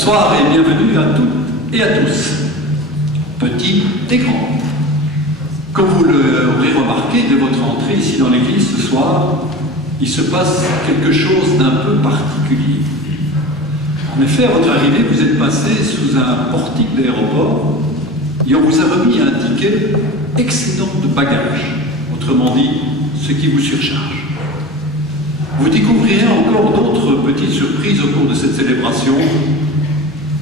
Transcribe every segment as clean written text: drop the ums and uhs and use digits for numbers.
Bonsoir et bienvenue à toutes et à tous, petits et grands. Comme vous l'aurez remarqué dès votre entrée ici dans l'église ce soir, il se passe quelque chose d'un peu particulier. En effet, à votre arrivée, vous êtes passé sous un portique d'aéroport et on vous a remis un ticket excédent de bagages, autrement dit, ce qui vous surcharge. Vous découvrirez encore d'autres petites surprises au cours de cette célébration.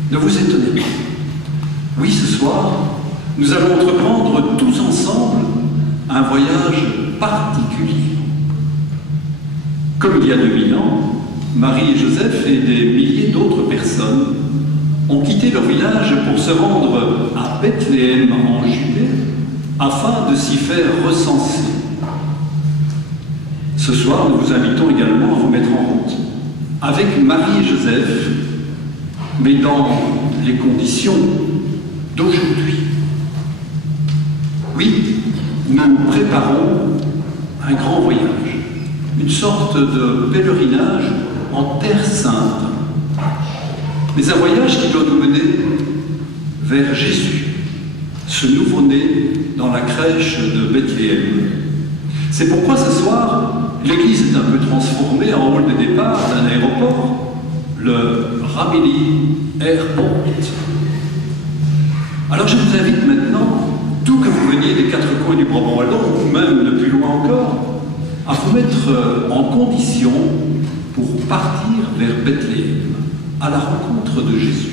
Ne vous étonnez pas. Oui, ce soir, nous allons entreprendre tous ensemble un voyage particulier. Comme il y a 2000 ans, Marie et Joseph et des milliers d'autres personnes ont quitté leur village pour se rendre à Bethléem en Judée afin de s'y faire recenser. Ce soir, nous vous invitons également à vous mettre en route avec Marie et Joseph, mais dans les conditions d'aujourd'hui. Oui, nous préparons un grand voyage, une sorte de pèlerinage en Terre Sainte, mais un voyage qui doit nous mener vers Jésus, ce nouveau-né dans la crèche de Bethléem. C'est pourquoi ce soir, l'église est un peu transformée en hall de départ d'un aéroport, le Ramilly Airport. Alors je vous invite maintenant, d'où que vous veniez des quatre coins du Brabant wallon, ou même de plus loin encore, à vous mettre en condition pour partir vers Bethléem, à la rencontre de Jésus.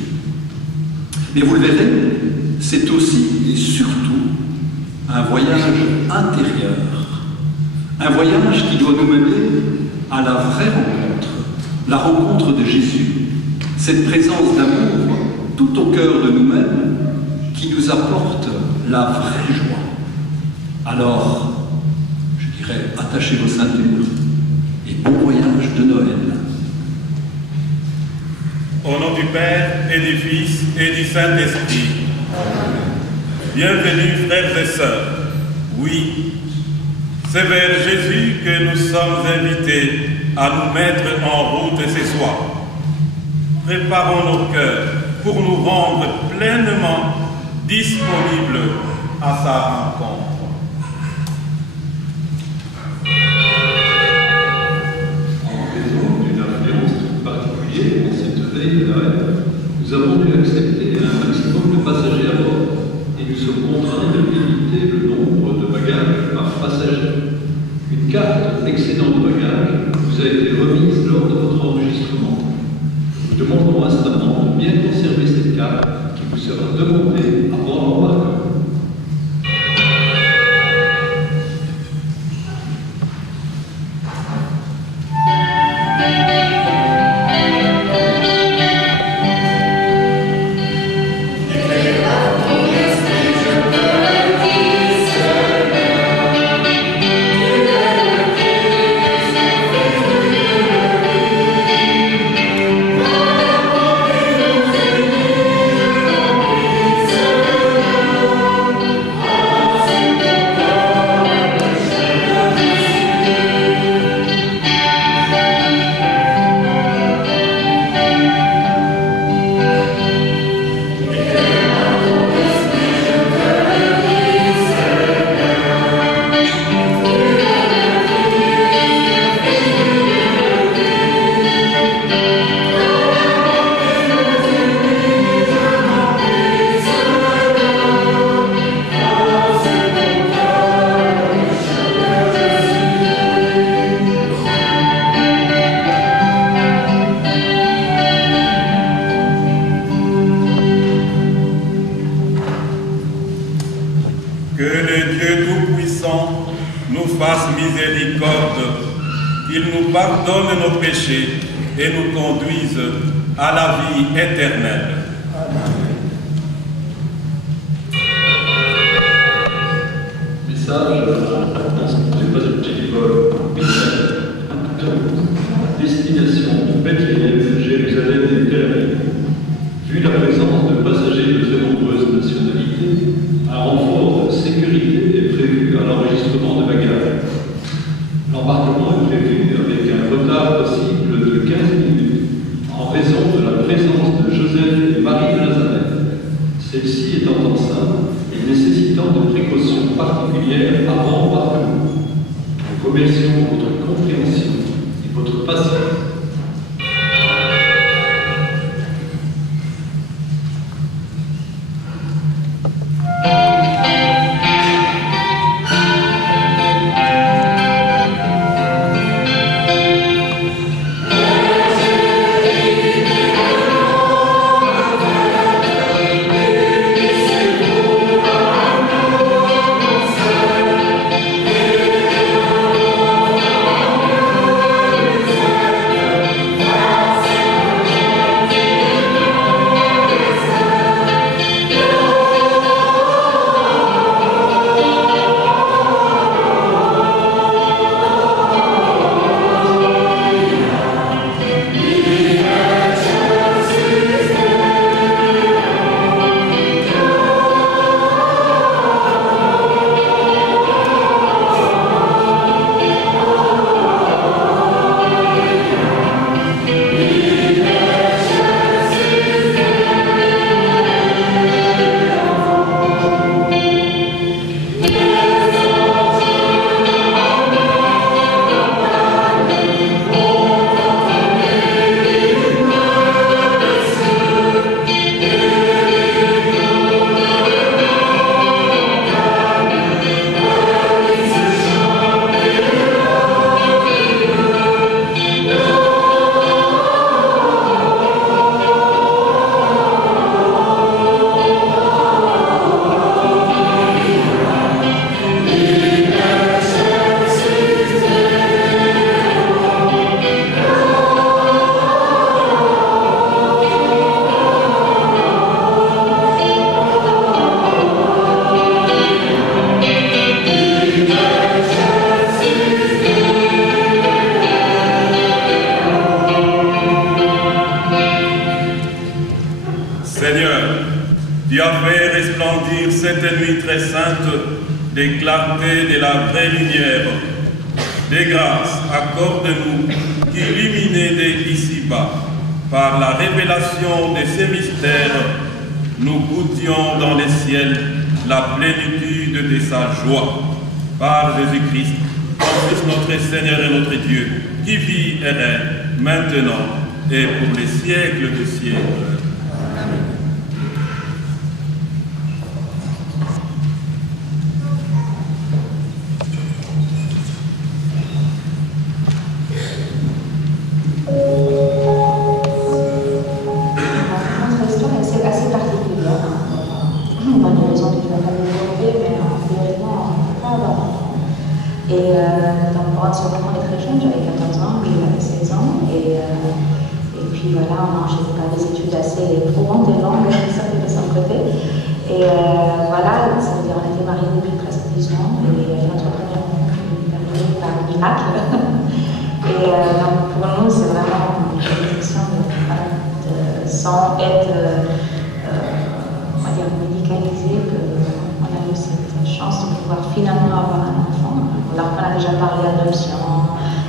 Mais vous le verrez, c'est aussi et surtout un voyage intérieur, un voyage qui doit nous mener à la vraie rencontre, la rencontre de Jésus, cette présence d'amour tout au cœur de nous-mêmes qui nous apporte la vraie joie. Alors, je dirais, attachez vos ceintures et bon voyage de Noël. Au nom du Père et du Fils et du Saint-Esprit. Bienvenue, frères et sœurs. Oui, c'est vers Jésus que nous sommes invités à nous mettre en route ce soir. Préparons nos cœurs pour nous rendre pleinement disponibles à sa rencontre. En raison d'une influence particulière en cette veille de Noël, nous avons dû accepter un maximum de passagers à bord et nous sommes contraints de limiter le nombre de bagages par passager. Une carte excédent de bagages vous a été remise lors de votre enregistrement. Nous demandons instamment de bien conserver cette carte qui vous sera demandée à bord de l'embarquement. Pardonne nos péchés et nous conduise à la vie éternelle. Message du pasteur Paul, destination de Bethléem, Jérusalem et Tel Aviv. Vu la présence de passagers de très nombreuses nationalités, un renfort de sécurité est prévu à l'enregistrement de bagages. L'embarquement est prévu avec un retard possible de 15 minutes en raison de la présence de Joseph nous sommes et nécessitant de précautions particulières avant parcours. Nous remercions votre compréhension et votre patience. Tu as fait resplendir cette nuit très sainte des clartés de la vraie lumière. Des grâces, accorde-nous qu'illuminés dès ici-bas, par la révélation de ces mystères, nous goûtions dans les ciels la plénitude de sa joie. Par Jésus-Christ, ton Fils, notre Seigneur et notre Dieu, qui vit et règne maintenant et pour les siècles des siècles. Sans être on va dire médicalisé, qu'on a eu cette chance de pouvoir finalement avoir un enfant. Alors qu'on a déjà parlé d'adoption,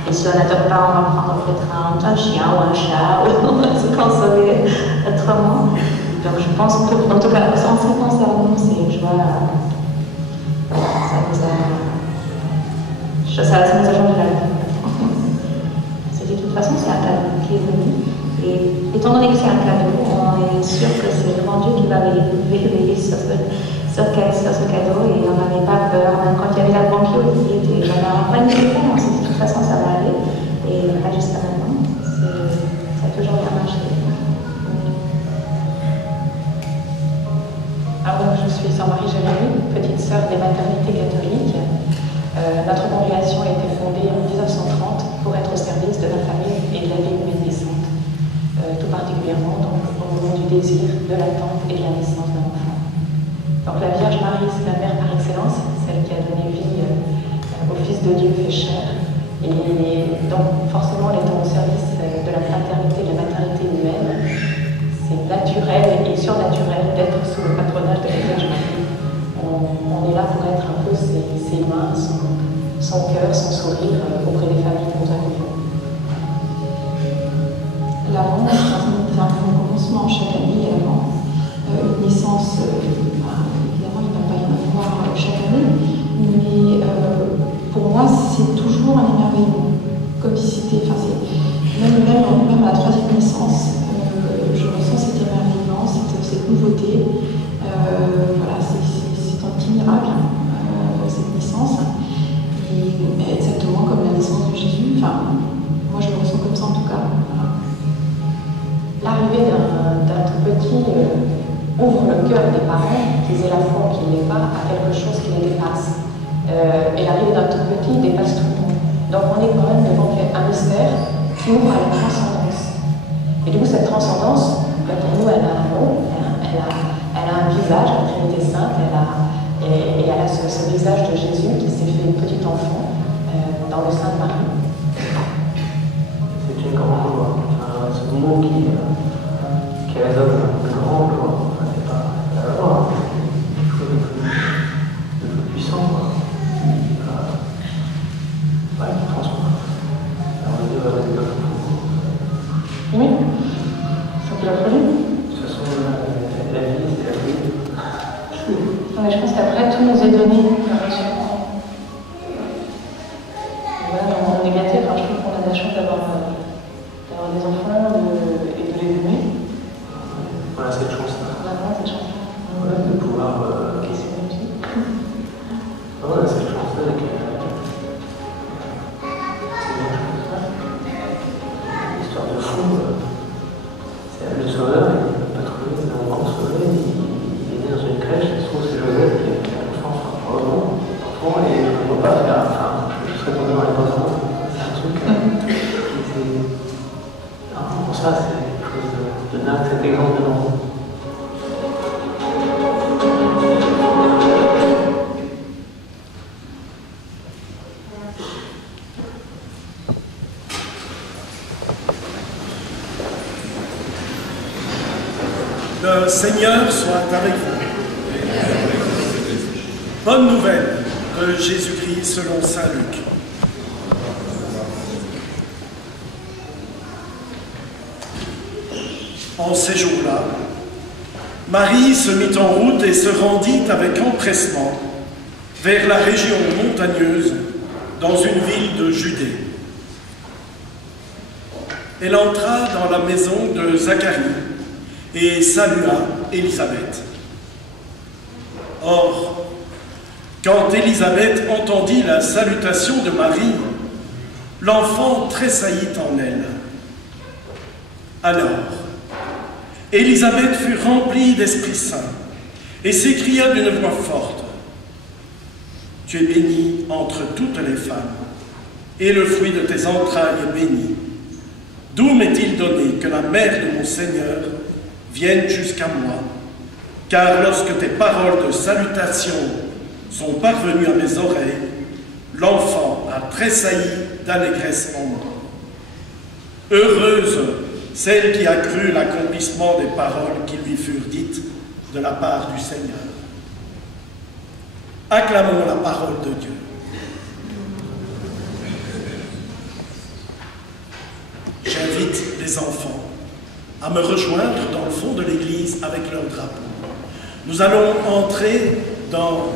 et si on n'adopte pas, on va prendre peut-être un chien ou un chat, ou on va se consoler autrement. Donc je pense que, en tout cas, en ce qui concerne nous, c'est une joie. Ça nous a changé la vie. De toute façon, c'est un cadeau qui est venu. Et étant donné que c'est un cadeau, on est sûr que c'est le grand Dieu qui va veiller sur ce cadeau, et on n'avait pas peur. Même quand il y avait la banquille, j'avais un point de vue, on s'est dit de toute façon ça va aller. Et là, jusqu'à maintenant, ça a toujours bien marché. Alors donc, je suis Sœur Marie-Jérémie, petite sœur des maternités catholiques. Notre congrégation a été fondée en 1930 pour être au service de la famille et de la vie humaine naissante, tout particulièrement donc, au moment du désir, de l'attente et de la naissance d'un enfant. Donc la Vierge Marie, c'est la mère par excellence, celle qui a donné vie au Fils de Dieu fait chair, et donc forcément, étant au service de la fraternité, de la maternité humaine, c'est naturel et surnaturel d'être sous le patronage de la Vierge Marie. On est là pour être un peu ses mains, son cœur, son sourire auprès des familles que nous accueillons. L'avant, c'est un commencement chaque année avant une naissance ouvre le cœur des parents, qu'ils aient la foi ou qu'ils ne l'aient pas, à quelque chose qui les dépasse. Et la vie d'un tout petit dépasse tout le monde. Donc on est quand même devant un mystère qui ouvre à la transcendance. Et du coup, cette transcendance, pour nous, elle a un nom, elle a un visage, la Trinité Sainte, et elle a ce visage de Jésus qui s'est fait petit enfant dans le sein de Marie. C'est une grande joie. Ce mot qui résonne une grande joie. C'est pas la joie, c'est quelque chose de plus puissant. François. Alors, on va dire oui, ça peut la folie. De toute façon, la vie, c'est la vie. Mais je pense qu'après, tout nous est donné par reçu. Voilà, on est gâtés, enfin, je trouve qu'on a de la chance d'avoir des enfants et de les aimer. Voilà cette chance-là. Vraiment, cette chance-là. Voilà, de pouvoir. Voilà, cette chance-là avec l'histoire de fou. C'est le sauveur, il n'a pas trouvé, il n'a encore sauvé, il est né dans une crèche, il se trouve c'est Joseph qui a fait l'enfant, enfant, et je ne vois pas faire, enfin, je serais tombé dans les bras. C'est un truc. Pour ça, c'est quelque chose de naze, cet exemple de l'enfant. Le Seigneur soit avec vous. Bonne nouvelle de Jésus-Christ selon saint Luc. En ces jours-là, Marie se mit en route et se rendit avec empressement vers la région montagneuse dans une ville de Judée. Elle entra dans la maison de Zacharie et salua Élisabeth. Or, quand Élisabeth entendit la salutation de Marie, l'enfant tressaillit en elle. Alors, Élisabeth fut remplie d'Esprit Saint et s'écria d'une voix forte, « Tu es bénie entre toutes les femmes, et le fruit de tes entrailles est béni. D'où m'est-il donné que la mère de mon Seigneur vienne jusqu'à moi, car lorsque tes paroles de salutation sont parvenues à mes oreilles, l'enfant a tressailli d'allégresse en moi. Heureuse celle qui a cru l'accomplissement des paroles qui lui furent dites de la part du Seigneur. » Acclamons la parole de Dieu. J'invite les enfants à me rejoindre dans le fond de l'église avec leur drapeau. Nous allons entrer dans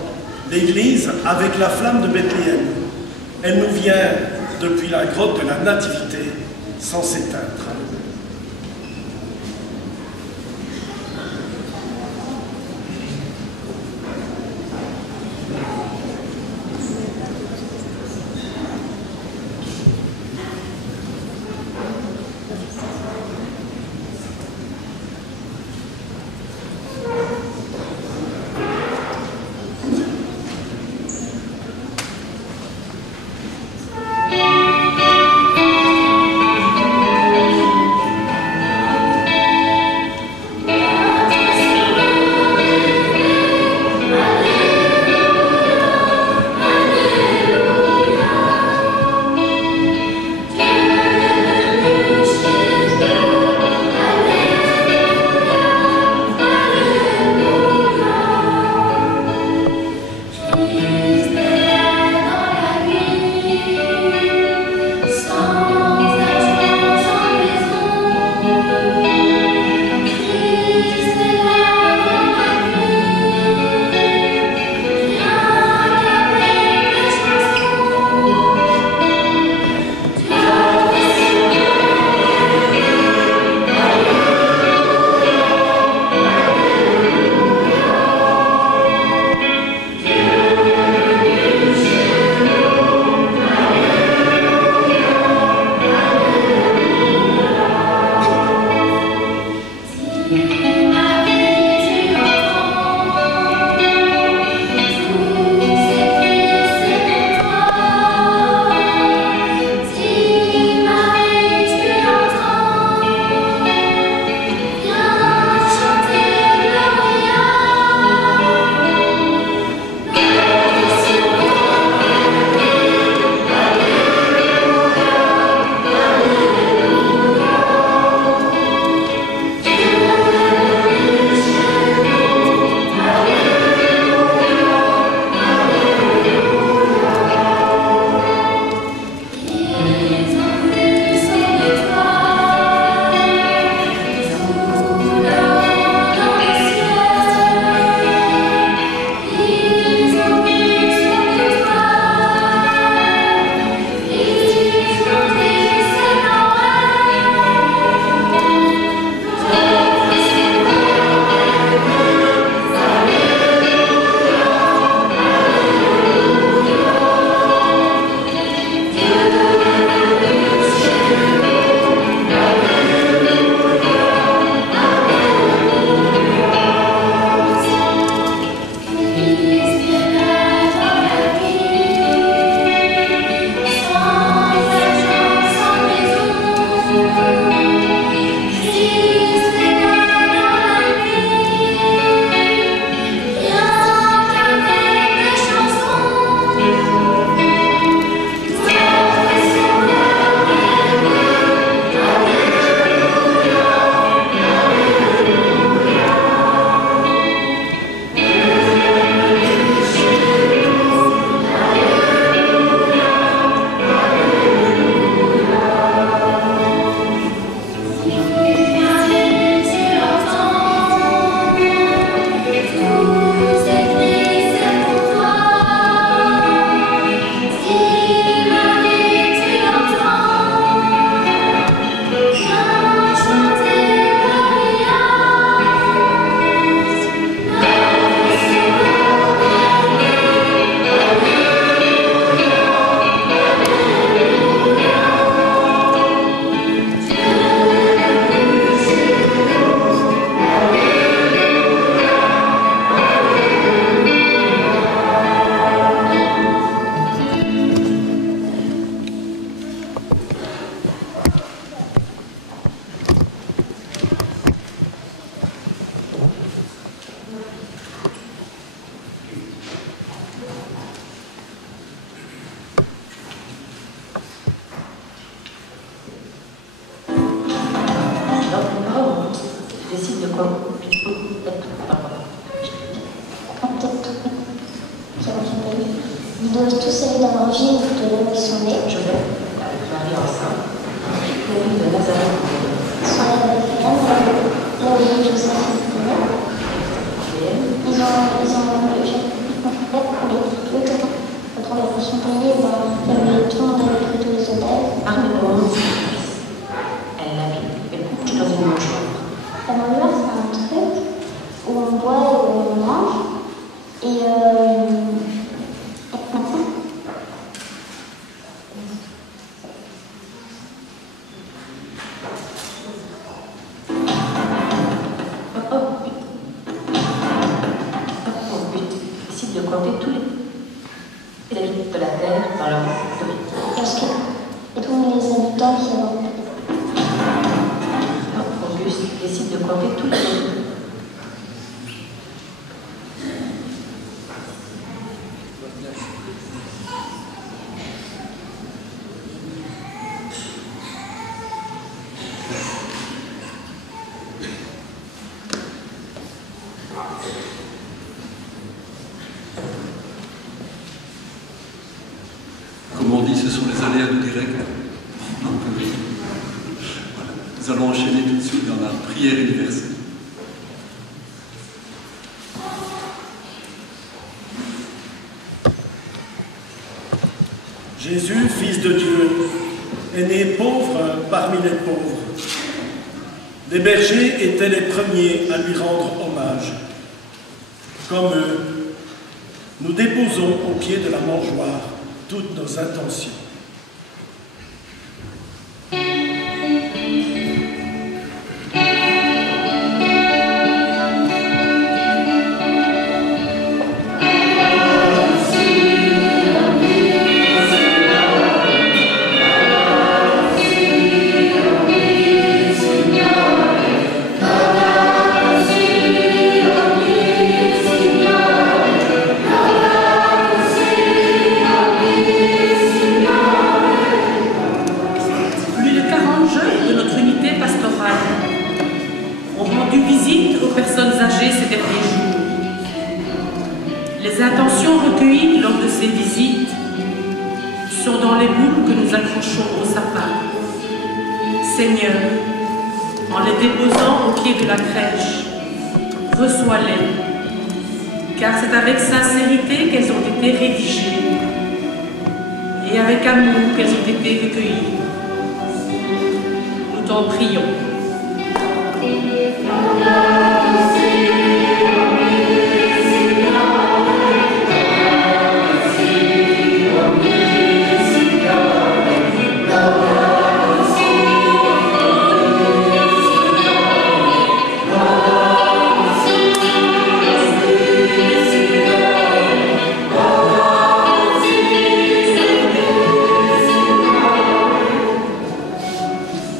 l'église avec la flamme de Bethléem. Elle nous vient depuis la grotte de la Nativité sans s'éteindre. de tous ceux dans l'origine de l'homme qui sont nés. Je vais, avec Marie enceinte, la ville de Nazareth, Sont nés avec Bethléem, là où Joseph était né. Ils sont payés, il y avait tout le monde avait pris tous les hôtels. Armée commence sa fils. Elle l'habille, elle couche dans une mangeoire. La mangeoire, c'est un truc où on boit et où on mange. Et maintenant, Décide de compter tous les habitants de la terre dans leur de vie. parce que tous les habitants qui ont. Auguste décide de compter tous les habitants. Comme on dit, ce sont les aléas du direct. Non, oui. Voilà. Nous allons enchaîner tout de suite dans la prière universelle. Jésus, Fils de Dieu, est né pauvre parmi les pauvres. Les bergers étaient les premiers à lui rendre hommage. Comme eux, nous déposons au pied de la mangeoire toutes nos intentions. Les intentions recueillies lors de ces visites sont dans les boules que nous accrochons au sapin. Seigneur, en les déposant au pied de la crèche, reçois-les, car c'est avec sincérité qu'elles ont été rédigées et avec amour qu'elles ont été recueillies. Nous t'en prions.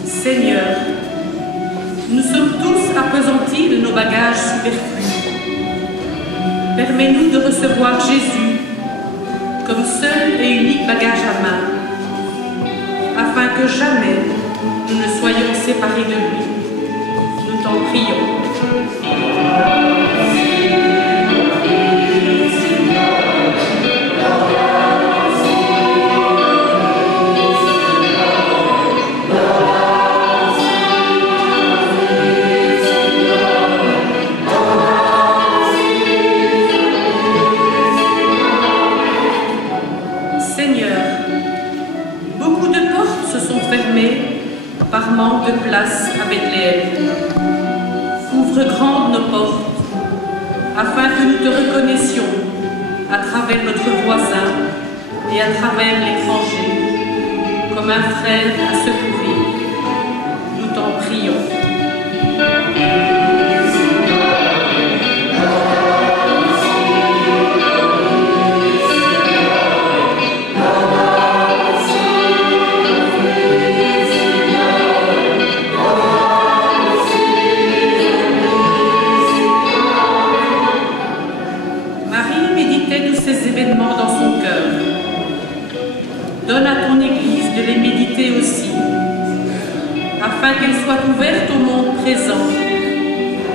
Seigneur, nous sommes tous appesantis de nos bagages superflus. Permets-nous de recevoir Jésus comme seul et unique bagage à main, afin que jamais nous ne soyons séparés de lui. Nous t'en prions. Par manque de place à Bethléem. Ouvre grandes nos portes, afin que nous te reconnaissions à travers notre voisin et à travers l'étranger, comme un frère à secourir. Nous t'en prions. Donne à ton Église de les méditer aussi, afin qu'elle soit ouverte au monde présent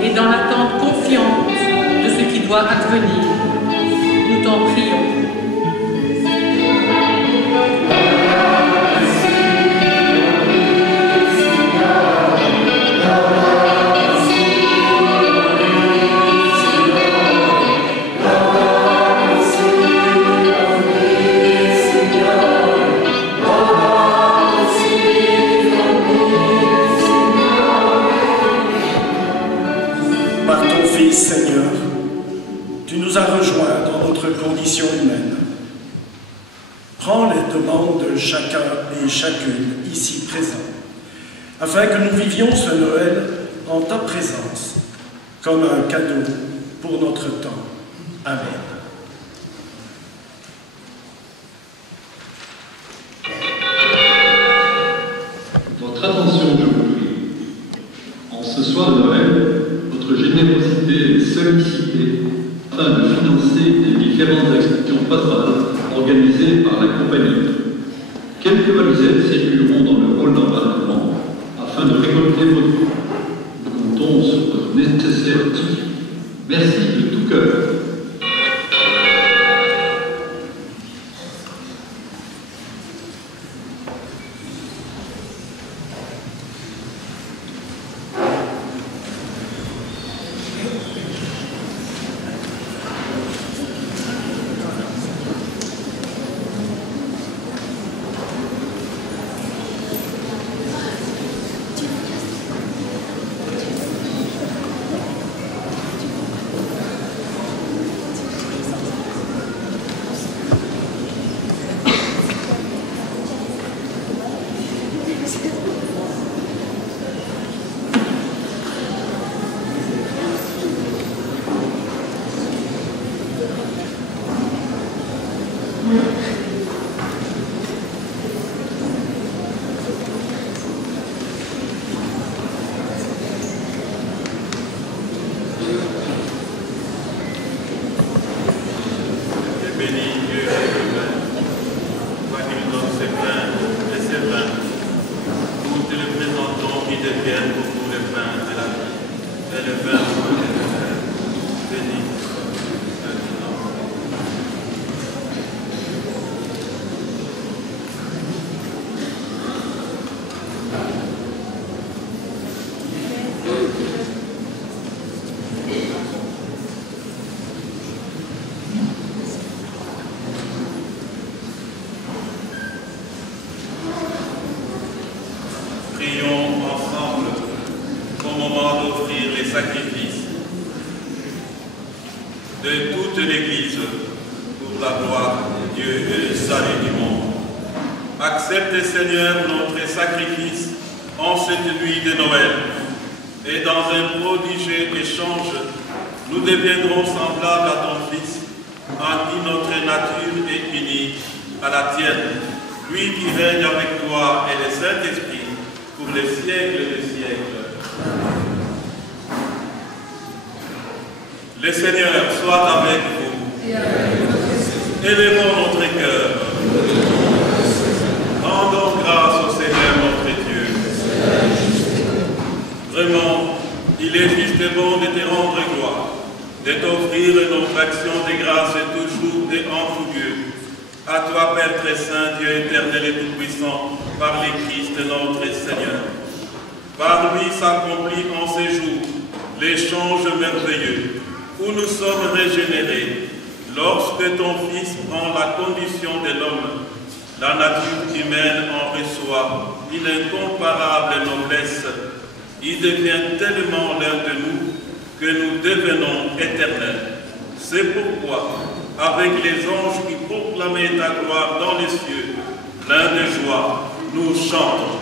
et dans l'attente confiante de ce qui doit advenir. Nous t'en prions. notre condition humaine. Prends les demandes de chacun et chacune ici présents, afin que nous vivions ce Noël en ta présence, comme un cadeau pour notre temps. Amen. Votre attention, je vous prie. En ce soir de Noël, votre générosité est sollicitée afin de financer les différentes actions pastorales organisées par la compagnie. Quelques valisettes circuleront dans le hall d'embarquement afin de récolter vos dons. Nous comptons sur votre nécessaire soutien. Merci de tout cœur. Seigneur, notre sacrifice en cette nuit de Noël, et dans un prodigieux échange, nous deviendrons semblables à ton Fils, en qui notre nature est unie à la tienne, lui qui règne avec toi et le Saint-Esprit pour les siècles des siècles. Le Seigneur soit avec vous. Élevons notre cœur. Rendons grâce au Seigneur notre Dieu. Vraiment, il est juste et bon de te rendre gloire, de t'offrir notre action de grâce toujours et en tout lieu. À toi, Père très saint, Dieu éternel et tout-puissant, par le Christ notre Seigneur. Par lui s'accomplit en ces jours l'échange merveilleux, où nous sommes régénérés, lorsque ton Fils prend la condition de l'homme. La nature humaine en reçoit une incomparable noblesse. Il devient tellement l'un de nous que nous devenons éternels. C'est pourquoi, avec les anges qui proclamaient ta gloire dans les cieux, pleins de joie, nous chantons.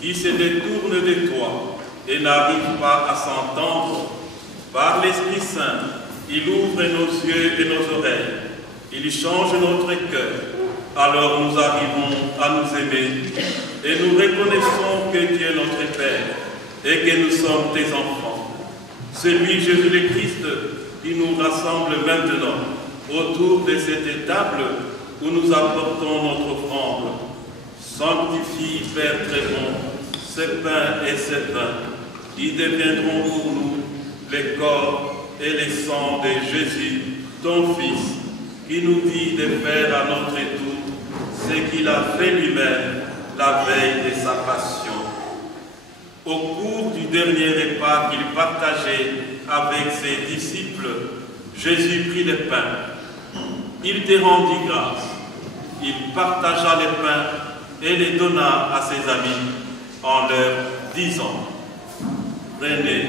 Qui se détourne de toi et n'arrive pas à s'entendre. Par l'Esprit Saint, il ouvre nos yeux et nos oreilles. Il change notre cœur alors nous arrivons à nous aimer et nous reconnaissons que tu es notre Père et que nous sommes tes enfants. Celui Jésus le Christ qui nous rassemble maintenant autour de cette table où nous apportons notre offrande. Sanctifie, Père très bon, ce pain et ce vin qui deviendront pour nous les corps et les sangs de Jésus, ton Fils, qui nous dit de faire à notre tour ce qu'il a fait lui-même la veille de sa passion. Au cours du dernier repas qu'il partageait avec ses disciples, Jésus prit le pain. Il te rendit grâce. Il partagea le pain et les donna à ses amis en leur disant: prenez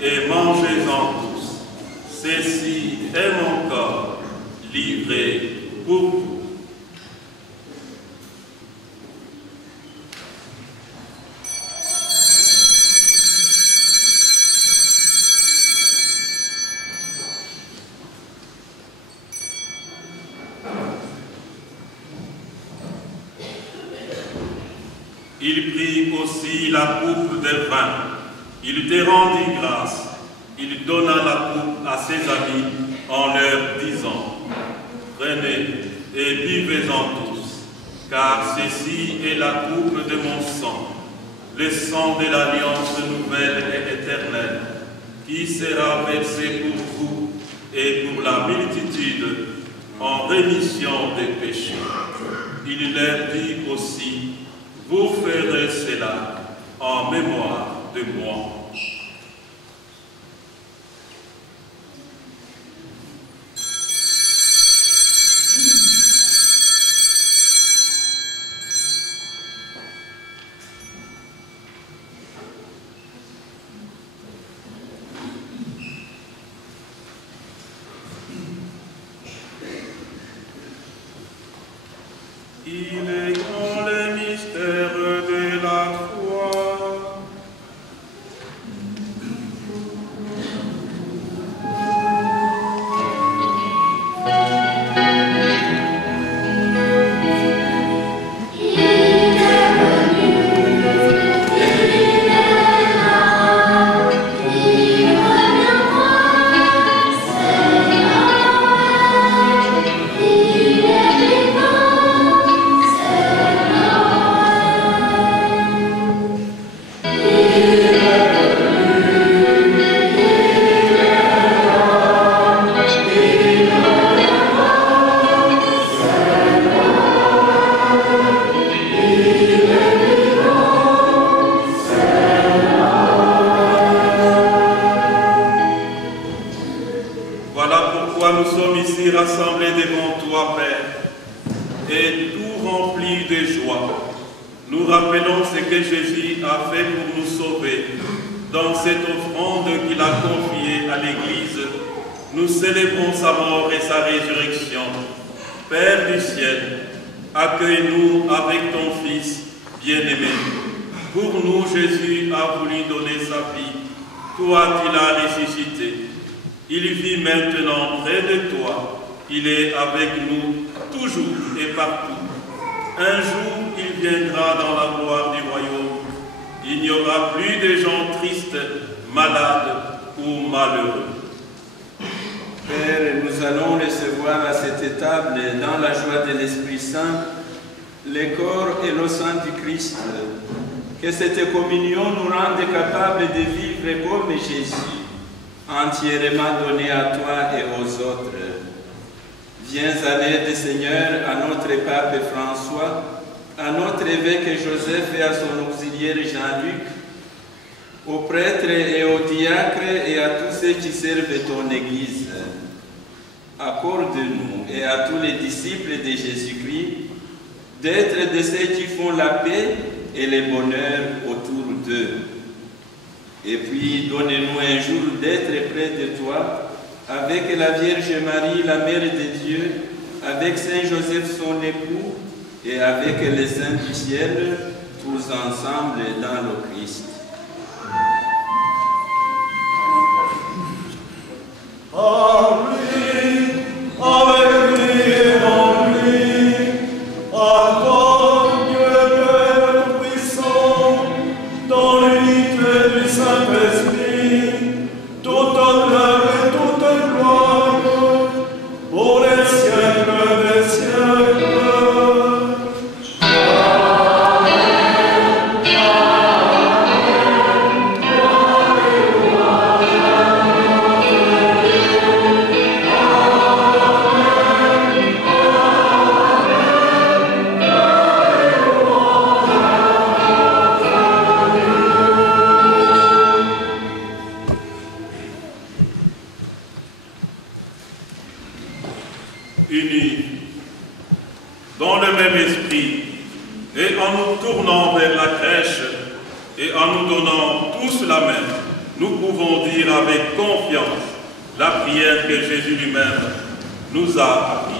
et mangez-en tous. Ceci est mon corps livré pour vous. Il prit aussi la coupe de vin. Il te rendit grâce. Il donna la coupe à ses amis en leur disant: prenez et buvez-en tous, car ceci est la coupe de mon sang, le sang de l'alliance nouvelle et éternelle, qui sera versé pour vous et pour la multitude en rémission des péchés. Il leur dit aussi: vous ferez cela en mémoire de moi. Il est grand le mystère de la foi. Rassemblés devant toi, Père, et tout remplis de joie. Nous rappelons ce que Jésus a fait pour nous sauver. Dans cette offrande qu'il a confiée à l'Église, nous célébrons sa mort et sa résurrection. Père du ciel, accueille-nous avec ton Fils bien-aimé. Pour nous, Jésus a voulu donner sa vie. Toi, tu l'as ressuscité. Il vit maintenant près de toi. Il est avec nous toujours et partout. Un jour, il viendra dans la gloire du royaume. Il n'y aura plus de gens tristes, malades ou malheureux. Père, nous allons recevoir à cette table, dans la joie de l'Esprit Saint, le corps et le sang du Christ. Que cette communion nous rende capables de vivre comme Jésus, entièrement donné à toi et aux autres. Viens à l'aide, Seigneur, à notre pape François, à notre évêque Joseph et à son auxiliaire Jean-Luc, aux prêtres et aux diacres et à tous ceux qui servent ton Église. Accorde-nous et à tous les disciples de Jésus-Christ d'être de ceux qui font la paix et le bonheur autour d'eux. Et puis, donne-nous un jour d'être près de toi, avec la Vierge Marie, la Mère de Dieu, avec Saint Joseph, son époux, et avec les saints du ciel, tous ensemble dans le Christ. En lui, avec lui et en lui, Unis dans le même esprit et en nous tournant vers la crèche et en nous donnant tous la main, nous pouvons dire avec confiance la prière que Jésus lui-même nous a appris.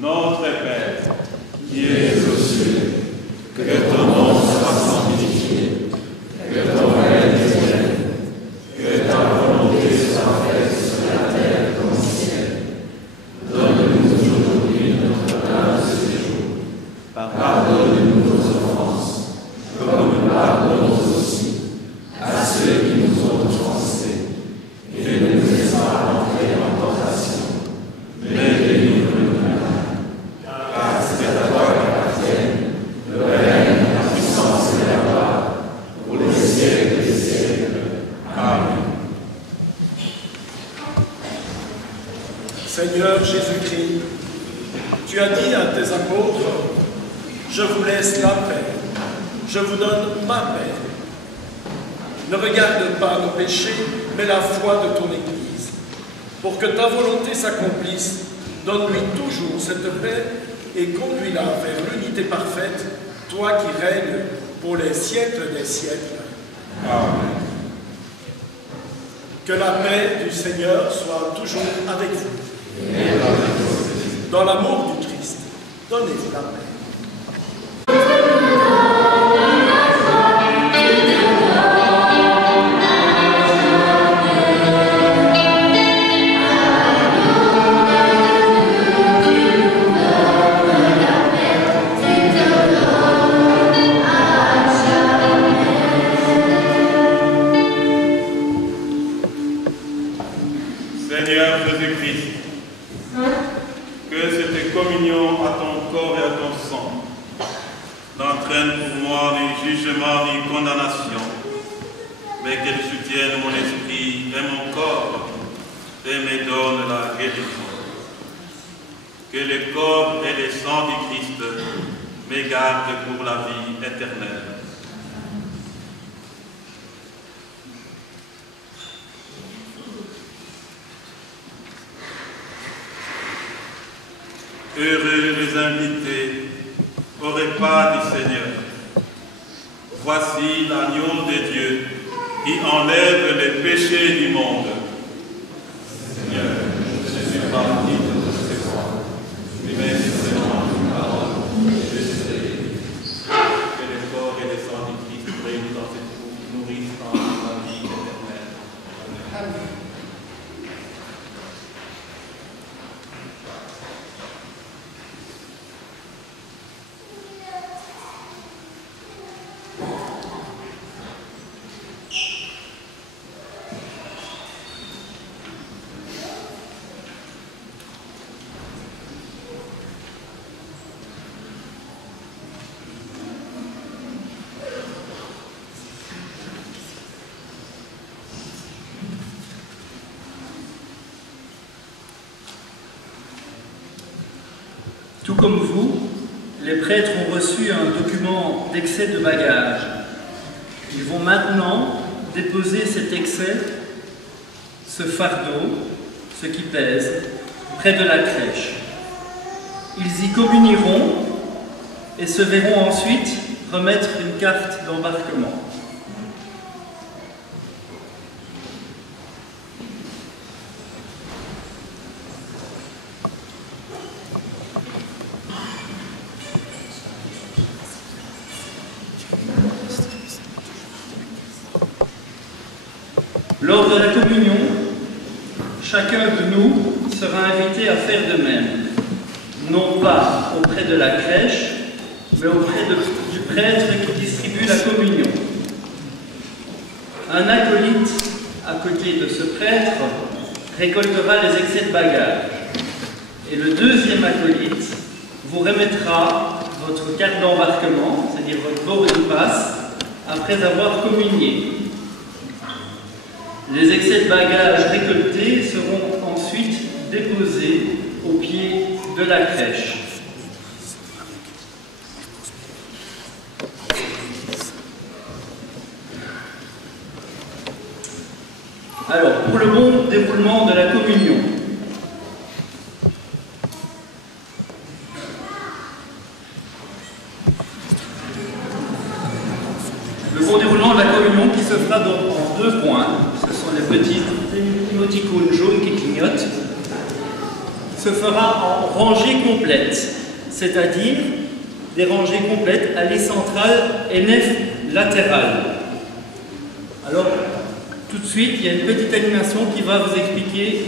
Notre Père, qui es aux cieux, que ton nom soit sanctifié, que ton règne vienne, que ta volonté soit faite sur la terre comme au ciel. Donne-nous aujourd'hui notre pain de ce jour. Pardonne-nous nos offenses, comme nous pardonnons aussi à ceux qui nous ont offensés. Et ne nous laisse pas entrer en tentation, mais délivre-nous. Seigneur Jésus-Christ, tu as dit à tes apôtres, je vous laisse la paix, je vous donne ma paix. Ne regarde pas nos péchés, mais la foi de ton Église. Pour que ta volonté s'accomplisse, donne-lui toujours cette paix et conduis-la vers l'unité parfaite, toi qui règnes pour les siècles des siècles. Amen. Que la paix du Seigneur soit toujours avec vous. Dans l'amour du Christ, donnez-vous la paix. Seigneur Jésus-Christ, que cette communion à ton corps et à ton sang n'entraîne pour moi ni jugement ni condamnation, mais qu'elle soutienne mon esprit et mon corps et me donne la guérison. Que le corps et le sang du Christ me gardent pour la vie éternelle. Heureux les invités au repas du Seigneur. Voici l'agneau de Dieu qui enlève les péchés du monde. Seigneur, je suis parti de tes voies, mais seulement une parole, et je serai. Que le corps et le sang du Christ réunis dans cette coupe nourrissent en la vie éternelle. Amen. Tout comme vous, les prêtres ont reçu un document d'excès de bagages. Ils vont maintenant déposer cet excès, ce fardeau, ce qui pèse, près de la crèche. Ils y communieront et se verront ensuite remettre une carte d'embarquement. Lors de la communion, chacun de nous sera invité à faire de même, non pas auprès de la crèche, mais auprès du prêtre qui distribue la communion. Un acolyte à côté de ce prêtre récoltera les excès de bagages. Et le deuxième acolyte vous remettra votre carte d'embarquement, c'est-à-dire votre boarding pass, après avoir communié. Les excès de bagages récoltés seront ensuite déposés au pied de la crèche. Alors, pour le bon déroulement de la communion, le bon déroulement de la communion qui se fera donc en 2 points, ce sont les petits émoticônes jaunes qui clignotent, se fera en rangée complète, c'est-à-dire des rangées complètes, allée centrale et nef latérale. Alors, tout de suite, il y a une petite animation qui va vous expliquer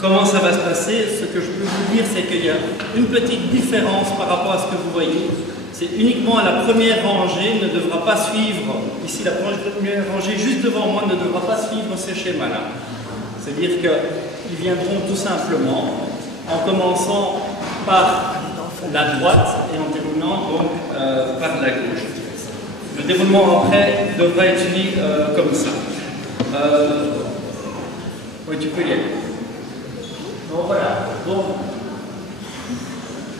comment ça va se passer. Ce que je peux vous dire, c'est qu'il y a une petite différence par rapport à ce que vous voyez. C'est uniquement la première rangée ne devra pas suivre, ici la première rangée juste devant moi ne devra pas suivre ce schéma-là. C'est-à-dire qu'ils viendront tout simplement en commençant par la droite et en terminant donc par la gauche. Le déroulement après devra être uni comme ça. Oui, tu peux y aller. Donc voilà. Donc,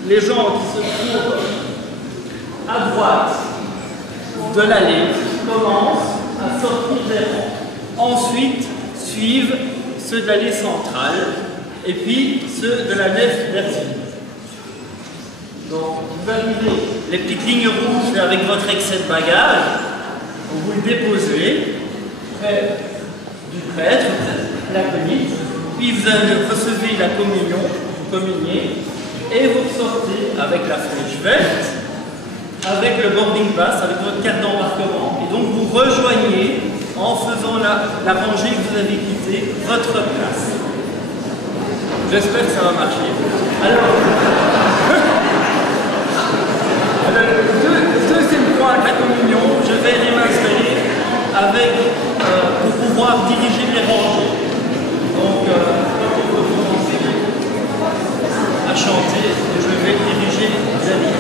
les gens qui se trouvent à droite de l'allée commencent à sortir des rangs. Ensuite, suivent ceux de l'allée centrale et puis ceux de la nef verticale. Donc, vous arrivez, les petites lignes rouges avec votre excès de bagages, vous le déposez près du prêtre, l'acolyte, puis vous recevez la communion, vous communiez, et vous ressortez avec la flèche verte, avec le boarding pass, avec votre carte d'embarquement, et donc vous rejoignez, en faisant la rangée que vous avez quittée, votre place. J'espère que ça va marcher. Alors, le deuxième point de la communion, je vais aller m'installer avec, pour pouvoir diriger les rangées. Donc, on peut commencer à chanter et je vais diriger les amis.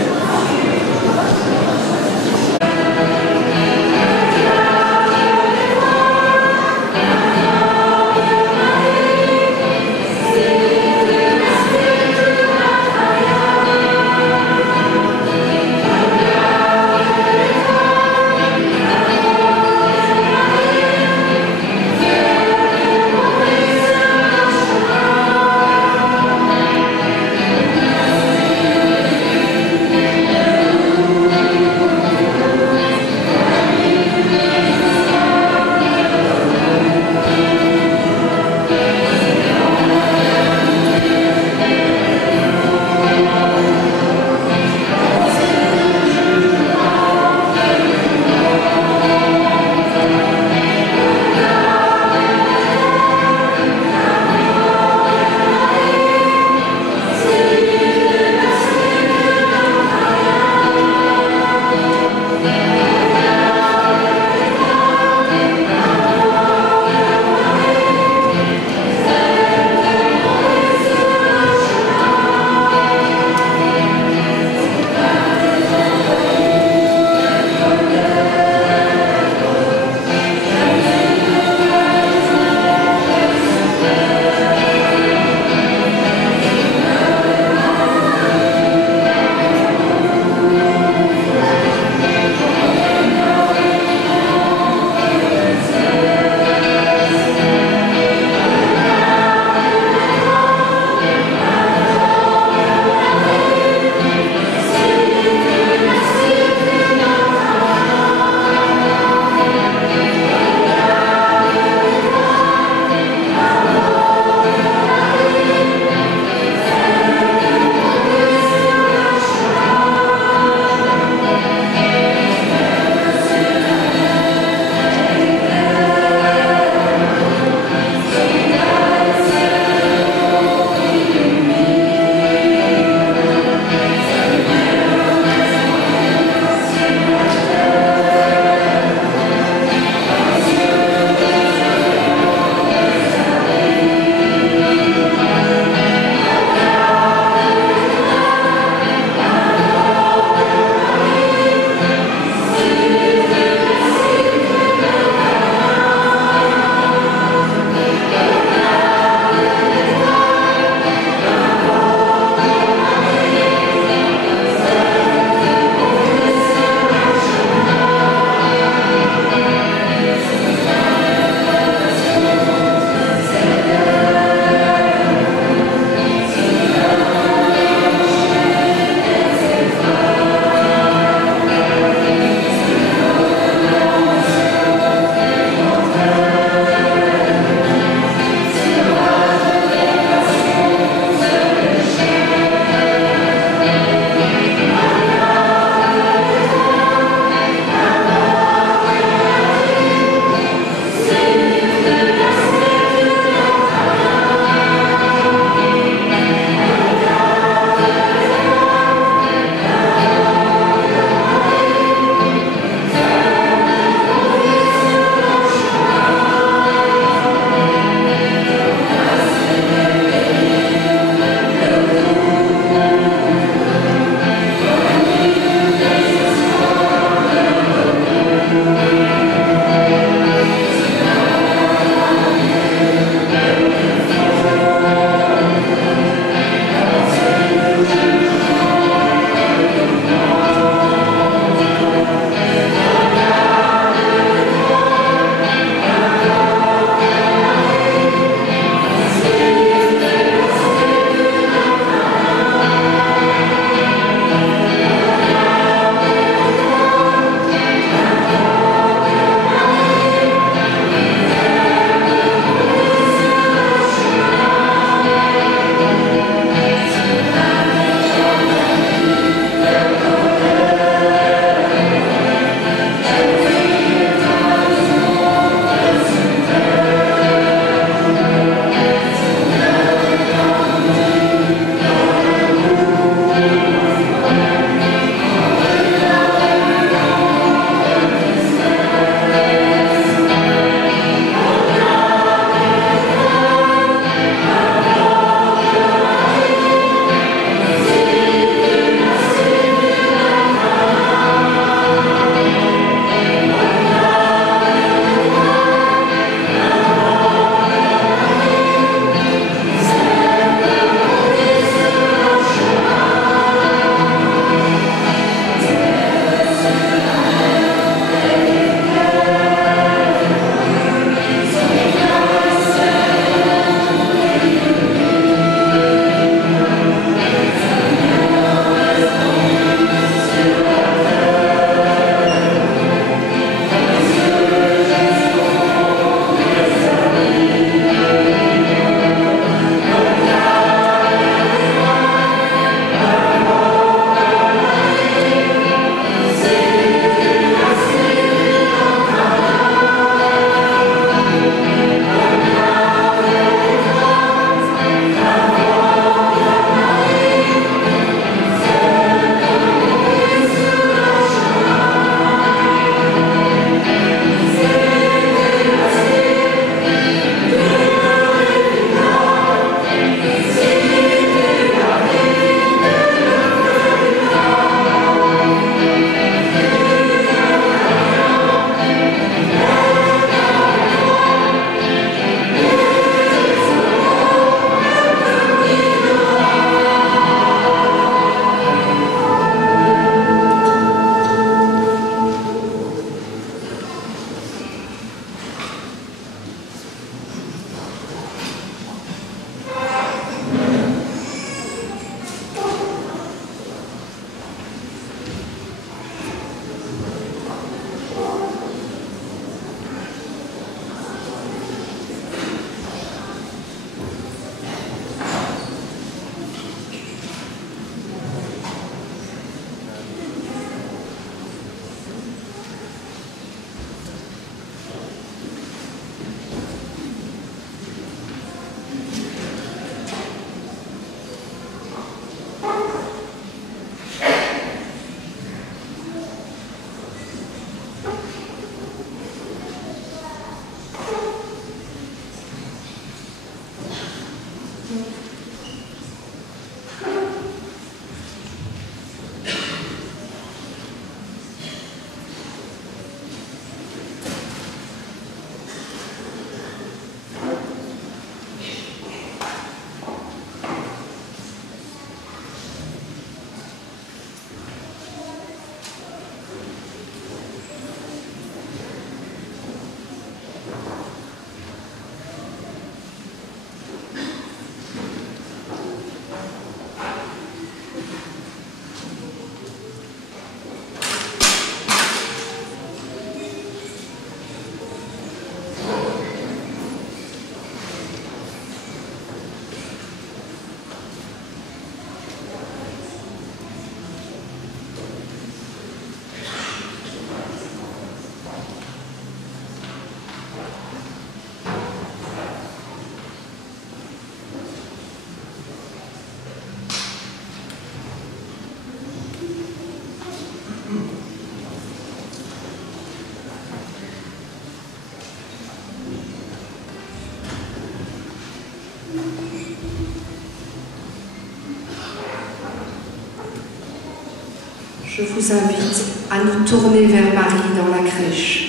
Je vous invite à nous tourner vers Marie dans la crèche.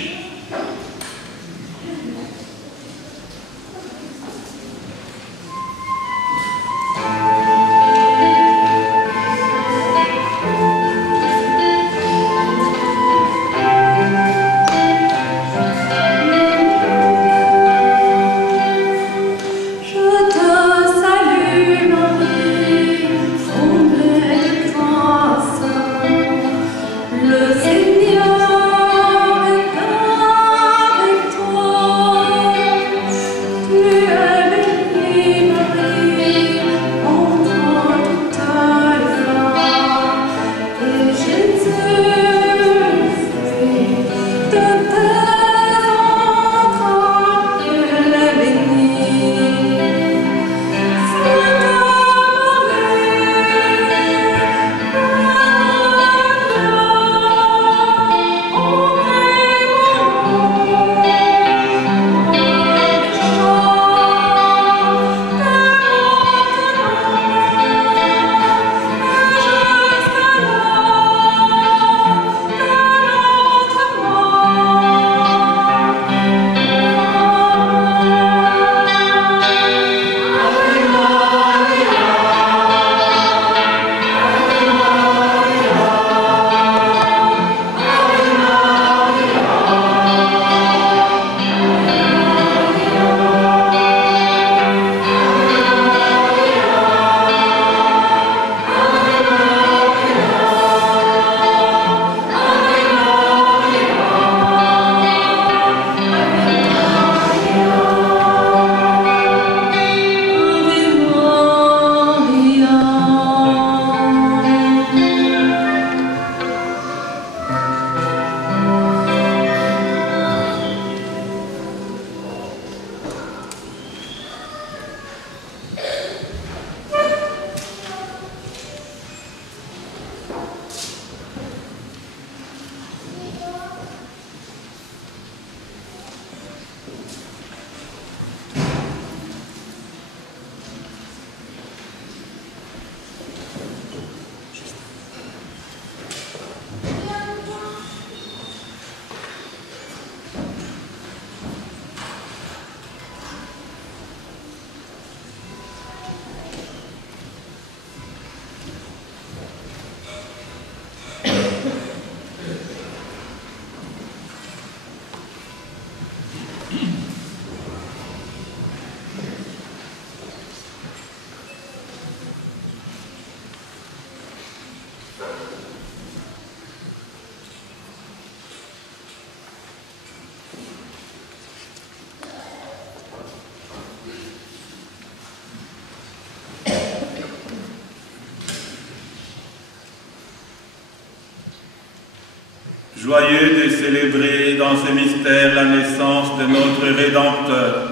Joyeux de célébrer dans ce mystère la naissance de notre Rédempteur,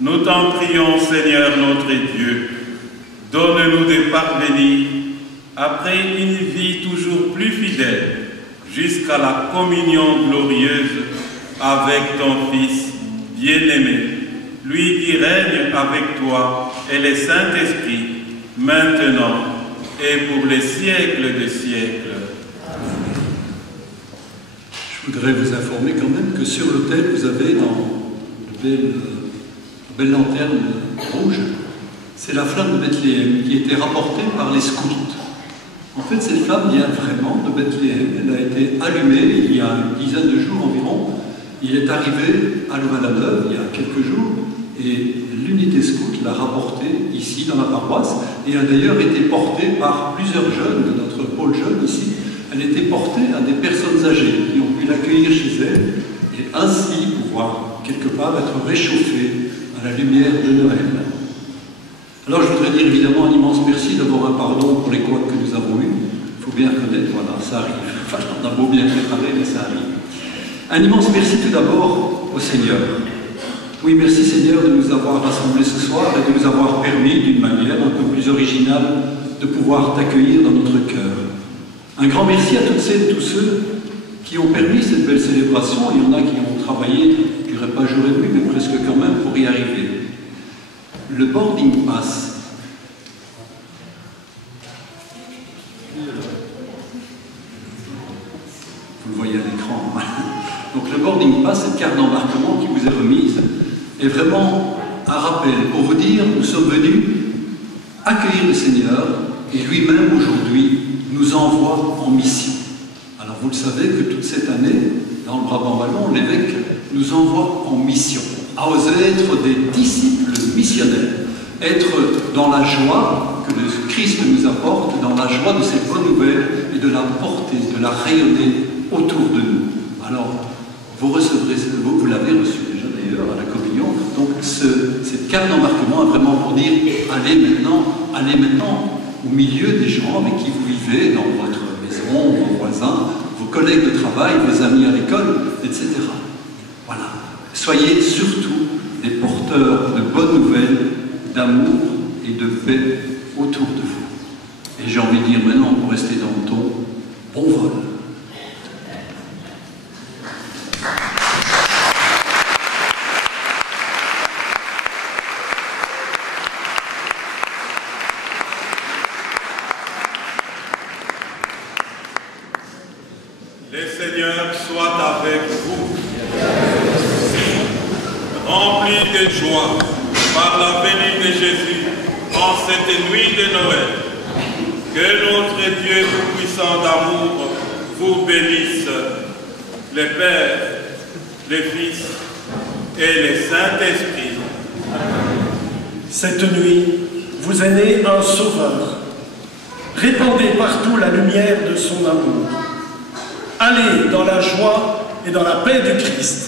nous t'en prions, Seigneur notre Dieu, donne-nous de parvenir, après une vie toujours plus fidèle, jusqu'à la communion glorieuse avec ton Fils bien-aimé, lui qui règne avec toi et le Saint-Esprit, maintenant et pour les siècles des siècles. Je voudrais vous informer quand même que sur l'autel, vous avez dans une belle lanterne rouge, c'est la flamme de Bethléem qui a été rapportée par les scouts. En fait, cette flamme vient vraiment de Bethléem. Elle a été allumée il y a une dizaine de jours environ. Il est arrivé à Louvain-la-Neuve il y a quelques jours et l'unité scout l'a rapporté ici dans la paroisse et a d'ailleurs été portée par plusieurs jeunes de notre pôle jeune ici. Elle était portée à des personnes âgées qui ont pu l'accueillir chez elles et ainsi pouvoir quelque part être réchauffée à la lumière de Noël. Alors je voudrais dire évidemment un immense merci, d'abord un pardon pour les couacs que nous avons eus. Il faut bien reconnaître, voilà, ça arrive. Enfin, on a beau bien préparer, mais ça arrive. Un immense merci tout d'abord au Seigneur. Oui, merci Seigneur de nous avoir rassemblés ce soir et de nous avoir permis, d'une manière un peu plus originale, de pouvoir t'accueillir dans notre cœur. Un grand merci à toutes celles et tous ceux qui ont permis cette belle célébration. Il y en a qui ont travaillé, je ne dirais pas jour et nuit, mais presque quand même pour y arriver. Le boarding pass. est vraiment un rappel pour vous dire nous sommes venus accueillir le Seigneur et lui-même aujourd'hui nous envoie en mission. Alors vous le savez que toute cette année, dans le Brabant wallon, l'évêque nous envoie en mission, à oser être des disciples missionnaires, être dans la joie que le Christ nous apporte, dans la joie de cette bonne nouvelle et de la porter, de la rayonner autour de nous. Alors, vous recevrez, vous l'avez reçu déjà d'ailleurs à la communion, donc cette carte d'embarquement est vraiment pour dire allez maintenant au milieu des gens avec qui vous vivez, dans votre maison, vos voisins, vos collègues de travail, vos amis à l'école, etc. Voilà. Soyez surtout des porteurs de bonnes nouvelles, d'amour et de paix autour de vous. Et j'ai envie de dire maintenant, pour rester dans le ton, bon vol. Le Seigneur soit avec vous. Remplis de joie par la venue de Jésus en cette nuit de Noël. Que notre Dieu tout-puissant d'amour vous bénisse, le Père, le Fils et le Saint-Esprit. Cette nuit, vous est né un Sauveur. Répandez partout la lumière de son amour. Allez dans la joie et dans la paix du Christ.